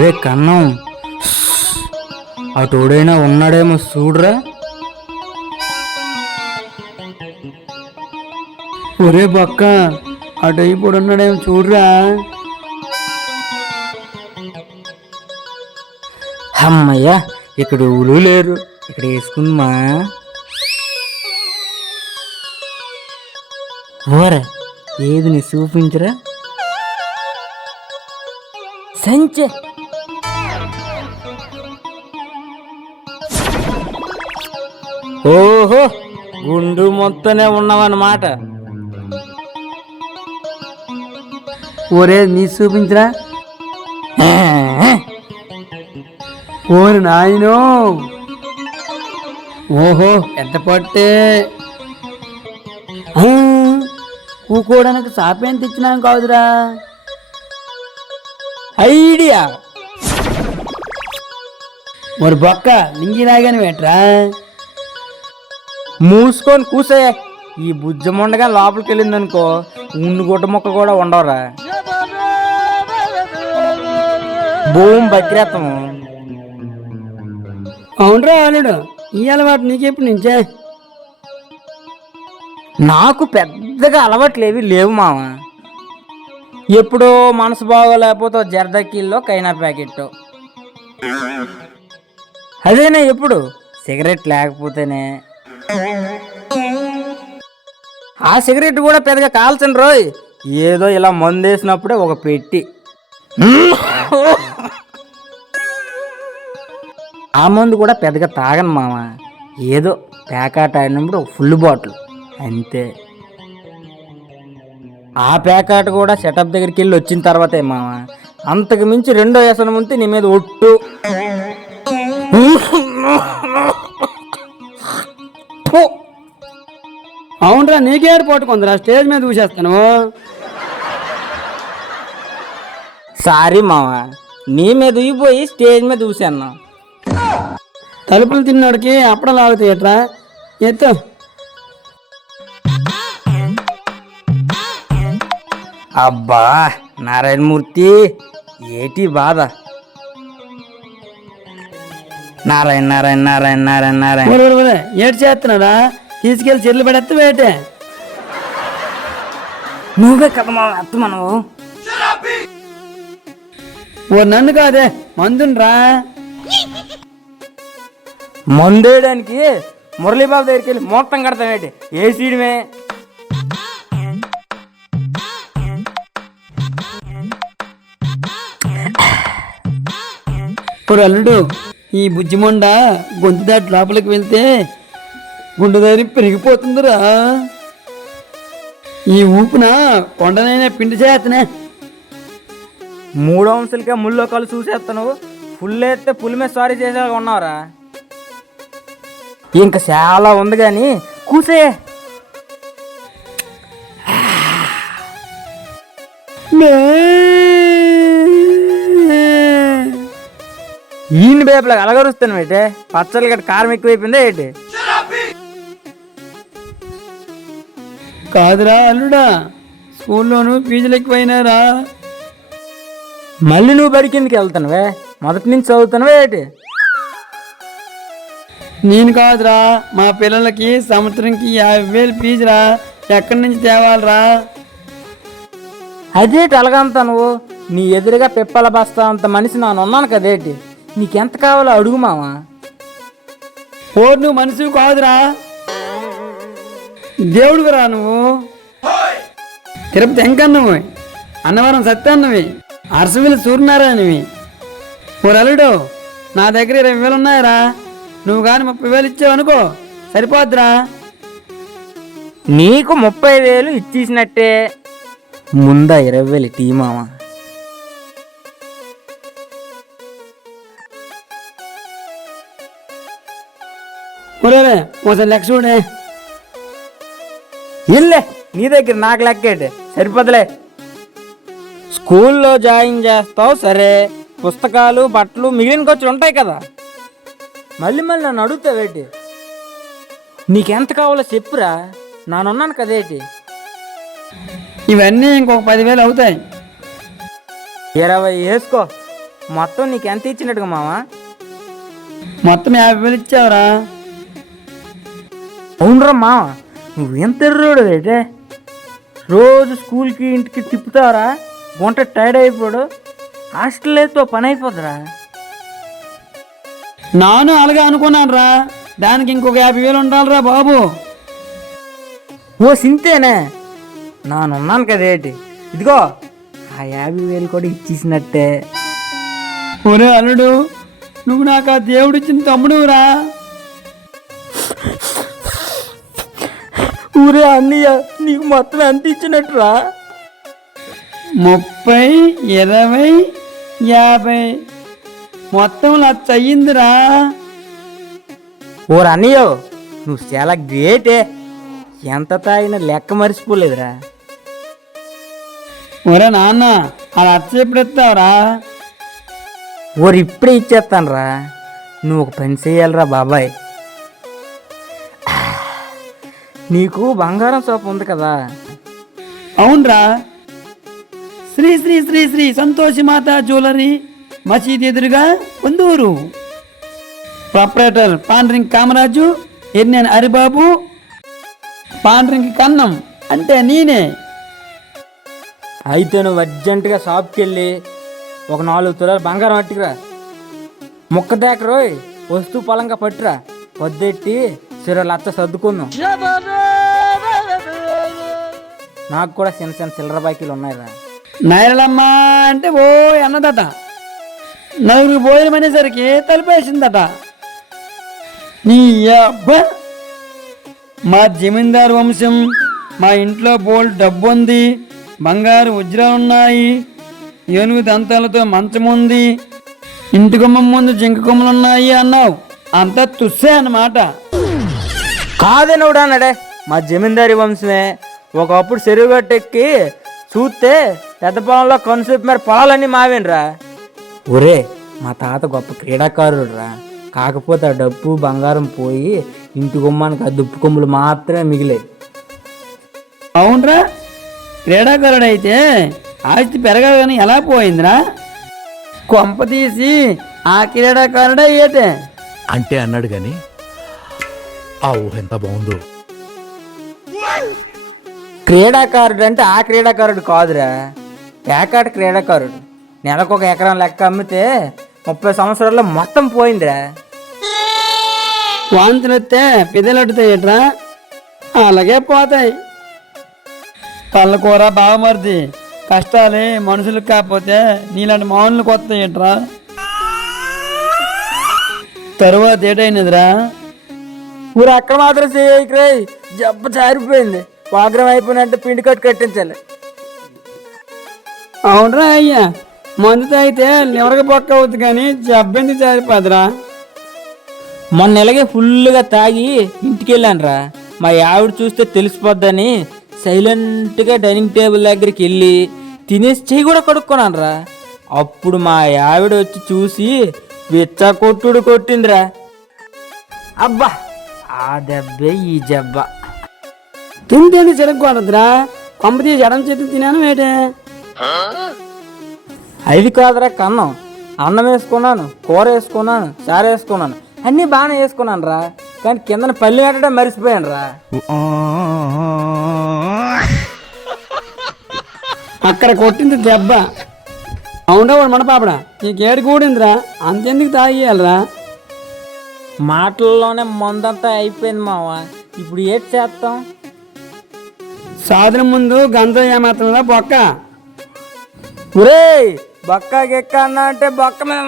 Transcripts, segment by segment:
ఒరే కన్నం. అటోడైనా ఉన్నాడేమో చూడరా. ఒరే బక్క అటు ఇప్పుడు ఉన్నాడేమో చూడరా. అమ్మయ్యా ఇక్కడ ఊరు లేరు. ఇక్కడ వేసుకుందమా? ఓరే ఏది నీ చూపించరా? సంచే ఓహో గుండు మొత్తనే ఉన్నావన్నమాట. ఒరే నీ చూపించరా. ఓరి నాయనో. ఓహో ఎంత పట్టే. ఊకోవడానికి సాపేం తెచ్చినాం కాదురా. ఐడియా. మరి బొక్క నింగి నాగాని వేట్రా మూసుకొని కూసే. ఈ బుజ్జముండగా లోపలికి వెళ్ళింది అనుకో ఉండు గుడ్డ మొక్క కూడా ఉండవరా. భూమి బక్రేత్తము అవునరా అల్లుడు ఈ అలవాటు నీకెప్పుడు నుంచే? నాకు పెద్దగా అలవాట్లేవి లేవు మామ. ఎప్పుడో మనసు బాగోలేకపోతే జర్దకీల్లో కైనా ప్యాకెట్ అదేనా ఎప్పుడు? సిగరెట్ లేకపోతేనే. ఆ సిగరెట్ కూడా పెద్దగా కాల్చండి రోయ్. ఏదో ఇలా మందేసినప్పుడే ఒక పెట్టి. ఆ మందు కూడా పెద్దగా తాగను మామ. ఏదో ప్యాకాట్ ఆడినప్పుడు ఒక ఫుల్ బాటిల్. అంతే. ఆ ప్యాకాట్ కూడా సెటప్ దగ్గరికి వెళ్ళి వచ్చిన తర్వాతే మామ. అంతకు మించి రెండో వ్యసనం ఉంటే నీ మీద ఒట్టు. అవునరా నీకేడు పట్టుకుందిరా స్టేజ్ మీద చూసేస్తాను సారీ మామ నీ మీద ఊగిపోయి స్టేజ్ మీద చూశాను తలుపులు తిన్నాడికి అప్పుడే లాగుతాయట్రా ఎత్తు. అబ్బా నారాయణమూర్తి ఏటి బాధ? నారాయణ నారాయణ నారాయణ నారాయణ నారాయణ. ఏటి చేస్తున్నారా తీసుకెళ్ళి చెల్లు పడేస్తే వేటే. నువ్వే కదా మా అత్త మనవు ఓ నన్ను కాదే మందుండ్రా మందేయడానికి మురళీబాబు దగ్గరికి వెళ్ళి మొత్తం కడతామేటి ఏ సీడమే? ఇప్పుడు అల్లుడు ఈ బుజ్జిమండ గొంతు దాటి లోపలికి వెళ్తే గుండె ధైర్యం పెరిగిపోతుందిరా. ఈ ఊపున కొండనైనా పిండి చేతనే. మూడో అంశాలకే ముళ్ళో కళ్ళు చూసేస్తాను ఫుల్ వేస్తే పులి మీద సారీ చేసే ఉన్నావురా. ఇంకా చాలా ఉంది కానీ కూసే. ఈయన బేపలకు అలగరుస్తాను అయితే పచ్చళ్ళు గట్ట కారం ఎక్కువైపోయిందా ఏంటి? కాదురా అల్లుడా. స్కూల్లోనూ ఫీజులు ఎక్కువైనారా మళ్ళీ నువ్వు బడి కిందకి వెళ్తానువే మొదటి నుంచి చదువుతానువే ఏంటి? నేను కాదురా. మా పిల్లలకి సంవత్సరంకి యాభై వేలు ఫీజురా. ఎక్కడి నుంచి తేవాలరా? అదే అలగంత నువ్వు. నీ ఎదురుగా పిప్పల బస్తా అంత మనిషి నాను ఉన్నాను కదేటి నీకెంత కావాలో అడుగు మావా. ఓ నువ్వు మనిషి కాదురా. దేవుడురా నువ్వు. తిరుపతి వెంకన్నవి అన్నవరం సత్యాన్నవి అరసవిల్లి సూర్యనారాయణవి. ఓ అల్లుడు నా దగ్గర ఇరవై వేలు ఉన్నాయరా. నువ్వు కానీ ముప్పై వేలు ఇచ్చావనుకో సరిపోద్దిరా. నీకు ముప్పై వేలు ఇచ్చేసినట్టే. ముందా ఇరవై వేలు టీ మామ. ఒరేలే ఒకసారి చూడే ఇల్లే నీ దగ్గర నాకు లెక్కేటి సరిపోదులే. స్కూల్లో జాయిన్ చేస్తావు సరే. పుస్తకాలు బట్టలు మిగిలిన ఖర్చులు ఉంటాయి కదా. మళ్ళీ మళ్ళీ నన్ను అడుగుతావేటి? నీకెంత కావాలో చెప్పురా. నానున్నాను కదేటి ఇవన్నీ ఇంకొక పదివేలు అవుతాయి. ఇరవై వేసుకో. మొత్తం నీకు ఎంత ఇచ్చినట్టుగా మావా? మొత్తం యాభై వేలు ఇచ్చావురా. అవునరా మావ. నువ్వేం తెర్రోడు అయితే? రోజు స్కూల్కి ఇంటికి తిప్పుతావరా గుంట టైర్డ్ అయిపోడు. హాస్టల్ అయితే పని అయిపోద్దిరా నాను అలాగే అనుకున్నాను రా దానికి ఇంకొక యాభై వేలు ఉండాలిరా బాబు. ఓ సింతేనే. నానున్నాను కదేటి ఇదిగో ఆ యాభై వేలు కూడా ఇచ్చేసినట్టే. ఒరే అల్లుడు నువ్వు నాకు ఆ దేవుడిచ్చిన తమ్ముడురా ఊరే అన్నయ్య నీకు మొత్తం ఎంత ఇచ్చినట్టురా? ముప్పై ఇరవై యాభై. మొత్తం లచ్చ అయ్యిందిరా ఓరు అన్నయ్యో నువ్వు చాలా గ్రేటే. ఎంత తాగినా లెక్క మర్చిపోలేదురా. ఒరే నాన్న ఆ లచ్చ ఎప్పుడు ఇస్తావురా? ఓరు ఇప్పుడే ఇచ్చేస్తానురా. నువ్వు ఒక పని చేయాలిరా బాబాయ్. నీకు బంగారం షాప్ ఉంది కదా. అవునరా. శ్రీ శ్రీ శ్రీ శ్రీ సంతోషి మాత జ్యువెలరీ మసీద్ ఎదురుగా పొందూరు ప్రొపరేటర్ పాండ్రింగ్ కామరాజు ఎన్నేన్ హరిబాబు పాండ్రింగ్ కన్నం అంటే నేనే. అయితే నువ్వు అర్జెంటుగా షాప్కి వెళ్ళి ఒక నాలుగు తులాలు బంగారం అట్టుకురా. ముక్క దేకరోయ్ వస్తూ పొలంగా పట్టురా. పొద్దెట్టి సరే లచ్చ సర్దుకుందాం. నాకు కూడా చిన్న చిన్న చిల్లర బాకీలు ఉన్నాయిరా. నైరలమ్మ అంటే ఓ అన్నదట. నలుగురు భోజనం అనేసరికి తలుపేసిందట నీ అబ్బా! మా జమీందారు వంశం మా ఇంట్లో బోల్ డబ్బు ఉంది బంగారు వజ్రాలు ఉన్నాయి ఏనుగు దంతాలతో మంచం ఉంది ఇంటి గుమ్మం ముందు జింక కొమ్మలు ఉన్నాయి అన్నావు. అంతా తుస్సే అన్నమాట. కాదనవుడా అన్నాడే మా జమీందారి వంశమే. ఒకప్పుడు చెరువు గట్టెక్కి చూస్తే పెద్ద పొలంలో కనుసూపు మరి పొలాలన్నీ మావేనరా ఒరే మా తాత గొప్ప క్రీడాకారుడు రా కాకపోతే ఆ డబ్బు బంగారం పోయి ఇంటి గుమ్మానికి ఆ దుప్పు కొమ్ములు మాత్రమే మిగిలాయి అవునరా క్రీడాకారుడైతే ఆస్తి పెరగాలని ఎలా పోయిందిరా? కొంప తీసి ఆ క్రీడాకారుడే ఏటే. అంటే అన్నాడు గాని ఆ ఊహ ఎంత బాగుందో. క్రీడాకారుడు అంటే ఆ క్రీడాకారుడు కాదురా. పేకాట క్రీడాకారుడు. నెలకు ఒక ఎకరం లెక్క అమ్మితే ముప్పై సంవత్సరాల్లో మొత్తం పోయిందిరా. వాంతులు వస్తే పిదలెట్టుతాయట్రా అలాగే పోతాయి. పళ్ళకూర బావమరిది కష్టాలే మనుషులకు కాకపోతే నీలాంటి మామూలు వస్తాయట్రా. తరువాత ఏటైనదిరా? ఊరు అక్కడ మాత్రం చేయకరే జబ్బ జారిపోయింది. వాగ్రం అయిపోయినట్టు పిండి కట్టు కట్టించాలి. అవునరా అయ్యా. మందు తాగితే లివరగా బొక్క అవుద్ది కానీ జబ్బెందుకు జారిపోదురా మొన్న ఇలాగే ఫుల్గా తాగి ఇంటికి వెళ్ళానురా మా ఆవిడ చూస్తే తెలిసిపోద్దని సైలెంట్గా డైనింగ్ టేబుల్ దగ్గరికి వెళ్ళి తినేసి చెయ్యి కూడా కడుక్కున్నాను రా. అప్పుడు మా ఆవిడ వచ్చి చూసి విచ్చ కొట్టుడు కొట్టిందిరా. అబ్బా ఆ దెబ్బే ఈ జబ్బ. తింటేనే చేతి తినాను ఏంటే? అవి కాదురా కన్నం. అన్నం వేసుకున్నాను కూర వేసుకున్నాను చారు వేసుకున్నాను. అన్నీ బాగానే వేసుకున్నాను రా కానీ కిందన పల్లి పెట్టడం మర్చిపోయాను రా అక్కడ కొట్టింది దెబ్బ. అవునా వాడు మన పాపడా. నీకేడు కూడిందిరా? అంతెందుకు తాగియాలరా? మాటల్లోనే మందంతా అయిపోయింది మావ. ఇప్పుడు ఏం చేస్తాం? సాధన ముందు గంధం ఏమాత్రంలా బొక్క. ఒరేయ్ బొక్క గిక్క అన్నా అంటే బొక్క మీద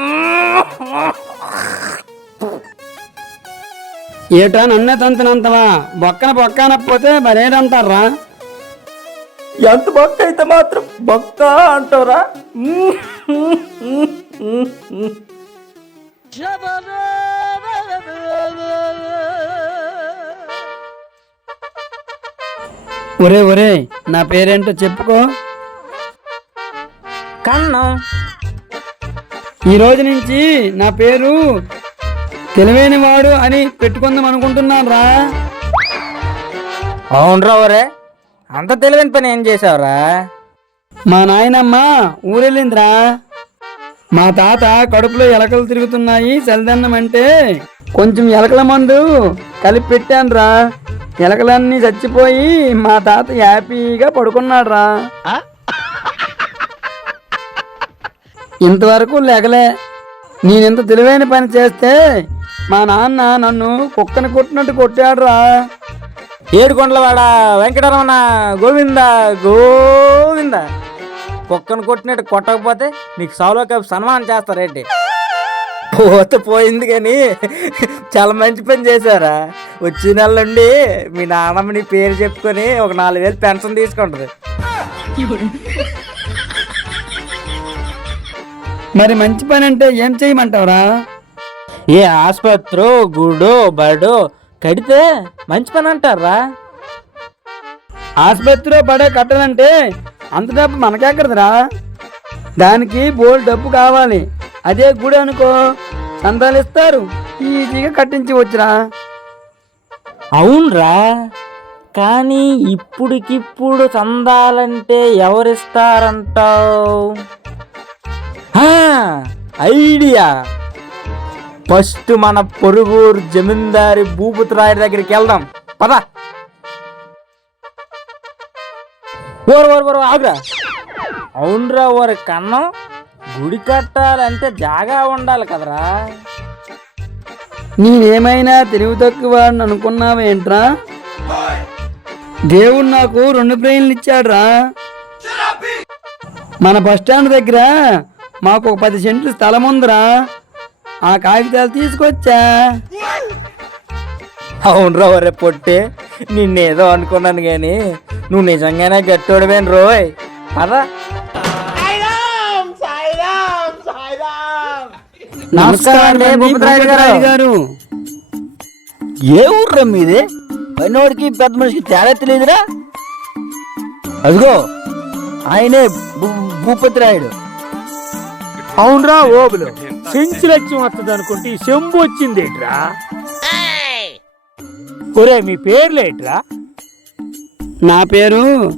ఏటా నన్నే తంతనంతవా? బొక్కన బొక్క అనకపోతే మరేటంటారా ఎంత బొక్క అయితే మాత్రం బొక్క అంటారా ఒరే ఒరే నా పేరేంటో చెప్పుకో. కన్నం. ఈ రోజు నుంచి నా పేరు తెలివైన వాడు అని పెట్టుకుందాం అనుకుంటున్నాను రా. అవునరా ఒరే అంత తెలివైన పని ఏం చేసావురా మా నాయనమ్మ ఊరెళ్ళిందిరా. మా తాత కడుపులో ఎలకలు తిరుగుతున్నాయి చలిదన్నం అంటే కొంచెం ఎలకల మందు కలిపి పెట్టానురా. ఎలకలన్నీ చచ్చిపోయి మా తాత హ్యాపీగా పడుకున్నాడు రా ఇంతవరకు లేకలే. నేనింత తెలివైన పని చేస్తే మా నాన్న నన్ను కుక్కని కొట్టినట్టు కొట్టాడురా. ఏడుకొండలవాడ వెంకటరమణ గోవింద గోవింద. కుక్కను కొట్టినట్టు కొట్టకపోతే నీకు సౌలో కప్ సన్మానం చేస్తారేంటి పోతే పోయింది కానీ చాలా మంచి పని చేశారా? వచ్చే నెల నుండి మీ నాన్నమ్మ నీ పేరు చెప్పుకొని ఒక నాలుగు వేలు పెన్షన్ తీసుకుంటుంది. మరి మంచి పని అంటే ఏం చేయమంటావురా? ఏ ఆసుపత్రి గుడో బడో కడితే మంచి పని అంటారా? ఆసుపత్రిలో పడే కట్టాలంటే అంత డబ్బు మనకెక్కడదురా? దానికి బోల్ డబ్బు కావాలి. అదే గుడి అనుకో. చందాలు ఇస్తారు. ఈజీగా కట్టించి వచ్చురా అవునరా. కానీ ఇప్పుడికిప్పుడు చందాలంటే ఎవరిస్తారంటావు? ఐడియా. ఫస్ట్ మన పొరుగురు జమీందారి భూపతిరాయుడి దగ్గరికి వెళ్దాం. పదా. ఓరు ఓరు ఓరు ఆగురా. అవునరా ఓరి కన్నం. గుడి కట్టాలంటే జాగా ఉండాలి కదరా. నేనేమైనా తెలివి తక్కువ అని అనుకున్నావేంట్రా? దేవుడు నాకు రెండు బ్రెయిన్లు ఇచ్చాడురా. మన బస్ స్టాండ్ దగ్గర మాకు ఒక పది సెంట్లు స్థలం ఉందిరా. ఆ కాగితాలు తీసుకొచ్చా? అవునరా ఒరే పొట్టి నిన్నేదో అనుకున్నాను కానీ నువ్వు నిజంగానే గట్టోడివేను రోయ్. పదా. నమస్కారం గారు. ఏ ఊర్రా మీది? పైనోడికి పెద్ద మనిషికి తేడా తెలియదురా అదిగో ఆయనే భూ- భూపతిరాయుడు. అవునరా ఓబులు సెంచు లక్ష్యం వస్తుంది అనుకుంటే ఈ శంభు వచ్చిందేట్రా? ఒరే మీ పేర్లేట్రా నా పేరు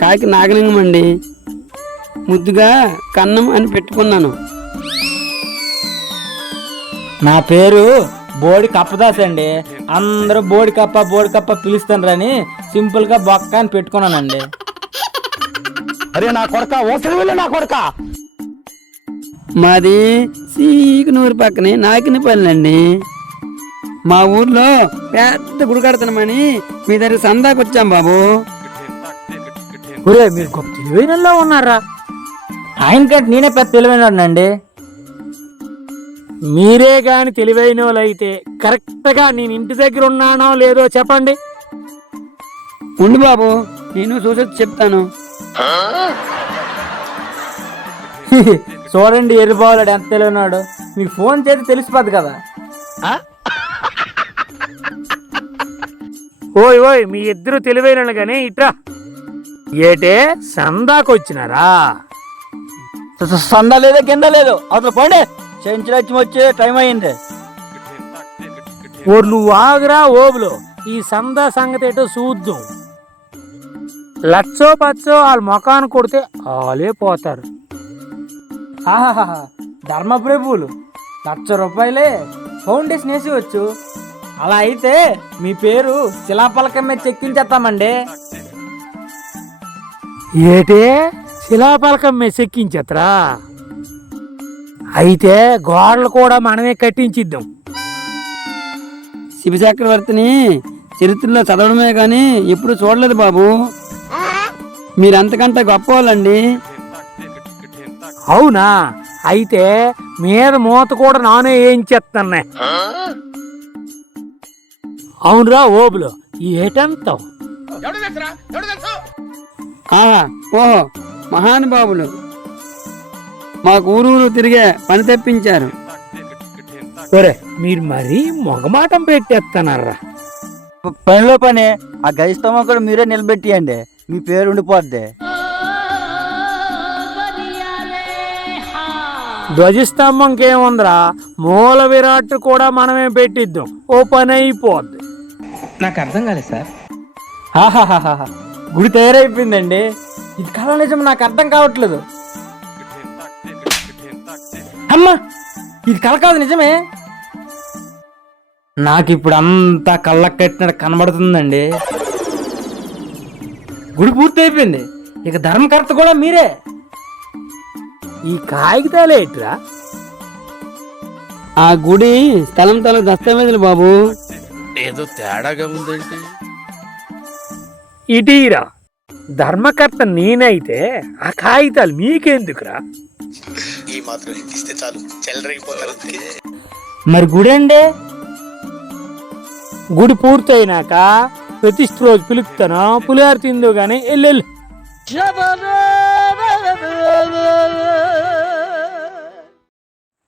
కాకి నాగలింగం అండి. ముద్దుగా కన్నం అని పెట్టుకున్నాను. నా పేరు బోడి కప్పదాస్ అండి. అందరూ బోడి కప్ప బోడి కప్ప పిలుస్తానరని సింపుల్గా బొక్క అని పెట్టుకున్నానండి. అరే నా కొడక ఓసరి వెళ్ళి నా కొడక? మాది సీకునూరు పక్కనే నాకినపల్లి అండి. మా ఊర్లో పెద్ద గుడి కడతామని మీ దగ్గర సందాకి వచ్చాం బాబు. ఒరే మీరు గొప్ప తెలివైనలా ఉన్నారా? ఆయన కంటే నేనే పెద్ద తెలివైనవాడినండి. మీరే గాని తెలివైన వాళ్ళైతే కరెక్ట్గా నేను ఇంటి దగ్గర ఉన్నానో లేదో చెప్పండి. ఉండు బాబు నేను చూసి చెప్తాను. చూడండి ఎర్రిబావులాడు ఎంత తెలివినాడు మీకు ఫోన్ చేసి తెలిసిపోద్ది కదా. ఓయ్ ఓయ్ మీ ఇద్దరు తెలివైన గానీ ఇట్రా. ఏటే సందాకొచ్చినారా? సంద లేదో కింద లేదు. అసలు పోండి. చెంచలక్ష్మి వచ్చే టైం అయింది ఓ నువ్వు ఆగురా ఓబులు. ఈ సందా సంగతి ఏంటో చూద్దాం. లచ్చో పచ్చో వాళ్ళ ముఖాన్ని కొడితే వాళ్ళే పోతారు. ఆహాహా ధర్మప్రభువులు. లక్ష రూపాయలే ఫౌండేషన్ వేసి వచ్చు. అలా అయితే మీ పేరు శిలాపలకం మీద చెక్కించేస్తామండి. ఏటే? శిలాపలకం మెసెక్కించత్రా అయితే గోడలు కూడా మనమే కట్టించిద్దాం. శివచక్రవర్తిని చరిత్రలో చదవడమే కానీ ఎప్పుడు చూడలేదు బాబు. మీరంతకంటే గొప్ప వాళ్ళండి అవునా? అయితే మీద మూత కూడా నానే ఏం చేస్తానే అవునురా ఓబులు ఏటంతావు? ఆహా ఓహో మహానుభావులు. మాకు ఊరూరు తిరిగే పని తెప్పించారు. ఒరే మీరు మరీ మొగమాటం పెట్టేస్తున్నారా పనిలో పని ఆ గైస్తవం కూడా మీరే నిలబెట్టియండి. మీ పేరు ఉండిపోద్ది. ధ్వజస్తంభంకేముందిరా మూల విరాట్ కూడా మనమే పెట్టిద్దాం. ఓ పని అయిపోద్ది. నాకు అర్థం కాలేదు సార్. గుడి తయారైపోయిందండి. ఇది కళ నిజం నాకు అర్థం కావట్లేదు. అమ్మా ఇది కల కాదు నిజమే. నాకు ఇప్పుడు అంతా కళ్ళకు కట్టినట్టు కనబడుతుందండి. గుడి పూర్తి అయిపోయింది ఇక ధర్మకర్త కూడా మీరే. ఈ కాగితాలు ఏంట్రా? ఆ గుడి స్థలం తాలూకు దస్తావేజులు బాబు. ఏదో తేడాగా ఉందేంటి ఇటీరా ధర్మకర్త నేనైతే ఆ కాగితాలు మీకెందుకురా? ఈ మాత్రం ఇస్తే చాలు. చెల్లరగిపోతారు మరి గుడి అండి గుడి పూర్తయినాక ప్రతిష్ఠ రోజు పిలుపుతాను. పులిహార తిందో గానీ ఎల్లెళ్ళు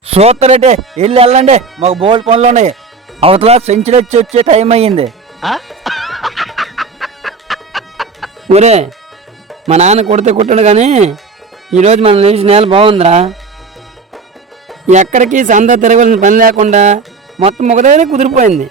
సూత్తరెడ్డి వెళ్ళి వెళ్ళండి. మాకు బోల్డ్ పనులు ఉన్నాయి. అవతల సెంచరీ వచ్చి వచ్చే టైం అయ్యింది. ఒరే మా నాన్న కొడితే కొట్టాడు కానీ ఈరోజు మన నిలిచి నేల బాగుందిరా. ఎక్కడికి సంద తిరగవలసిన పని లేకుండా మొత్తం ఒకదైనా కుదిరిపోయింది.